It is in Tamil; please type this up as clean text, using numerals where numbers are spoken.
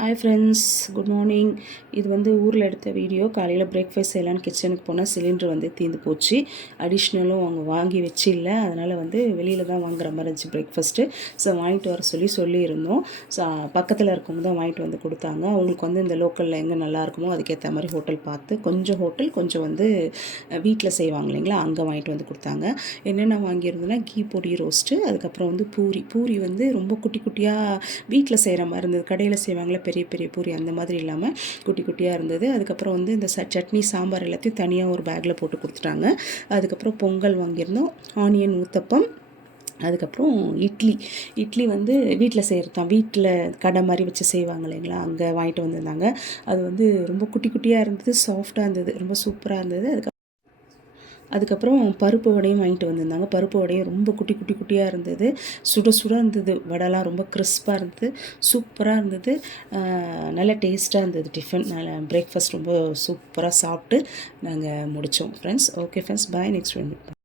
Hi friends, good morning. இது வந்து ஊரில் எடுத்த வீடியோ. காலையில் பிரேக்ஃபாஸ்ட் செய்யலான்னு கிச்சனுக்கு போனால் சிலிண்டர் வந்து தீர்ந்து போச்சு. அடிஷ்னலும் அவங்க வாங்கி வச்சு இல்லை, அதனால் வந்து வெளியில் தான் வாங்குற மாதிரி இருந்துச்சு பிரேக்ஃபாஸ்ட்டு. ஸோ வாங்கிட்டு வர சொல்லியிருந்தோம். ஸோ பக்கத்தில் இருக்கவங்க தான் வாங்கிட்டு வந்து கொடுத்தாங்க. அவங்களுக்கு வந்து இந்த லோக்கலில் எங்கே நல்லா இருக்குமோ அதுக்கேற்ற மாதிரி ஹோட்டல் பார்த்து கொஞ்சம் ஹோட்டல் கொஞ்சம் வந்து வீட்டில் செய்வாங்க இல்லைங்களா, அங்கே வாங்கிட்டு வந்து கொடுத்தாங்க. என்னென்ன வாங்கியிருந்தோன்னா கீ பொடி ரோஸ்ட்டு, அதுக்கப்புறம் வந்து பூரி வந்து ரொம்ப குட்டி குட்டியாக வீட்டில் செய்கிற மாதிரி இருந்தது. கடையில் செய்வாங்களே பெரிய பெரிய பூரி, அந்த மாதிரி இல்லாமல் குட்டி குட்டியாக இருந்தது. அதுக்கப்புறம் வந்து இந்த சட்னி சாம்பார் எல்லாத்தையும் தனியாக ஒரு பேக்கில் போட்டு கொடுத்துட்டாங்க. அதுக்கப்புறம் பொங்கல் வாங்கியிருந்தோம், ஆனியன் ஊத்தப்பம், அதுக்கப்புறம் இட்லி வந்து வீட்டில் செய்கிறது தான். வீட்டில் கடை மாதிரி வச்சு செய்வாங்க இல்லைங்களா, அங்கே வாங்கிட்டு வந்திருந்தாங்க. அது வந்து ரொம்ப குட்டி குட்டியாக இருந்தது, சாஃப்டாக இருந்தது, ரொம்ப சூப்பராக இருந்தது. அதுக்கப்புறம் பருப்பு வடையும் வாங்கிட்டு வந்திருந்தாங்க. பருப்பு வடையும் ரொம்ப குட்டி குட்டியாக இருந்தது, சுட இருந்தது. வடைலாம் ரொம்ப கிறிஸ்பாக இருந்தது, சூப்பராக இருந்தது, நல்ல டேஸ்ட்டாக இருந்தது. டிஃபன் பிரேக்ஃபாஸ்ட் ரொம்ப சூப்பராக சாப்பிட்டு நாங்கள் முடித்தோம் friends. Okay friends, bye. Next video.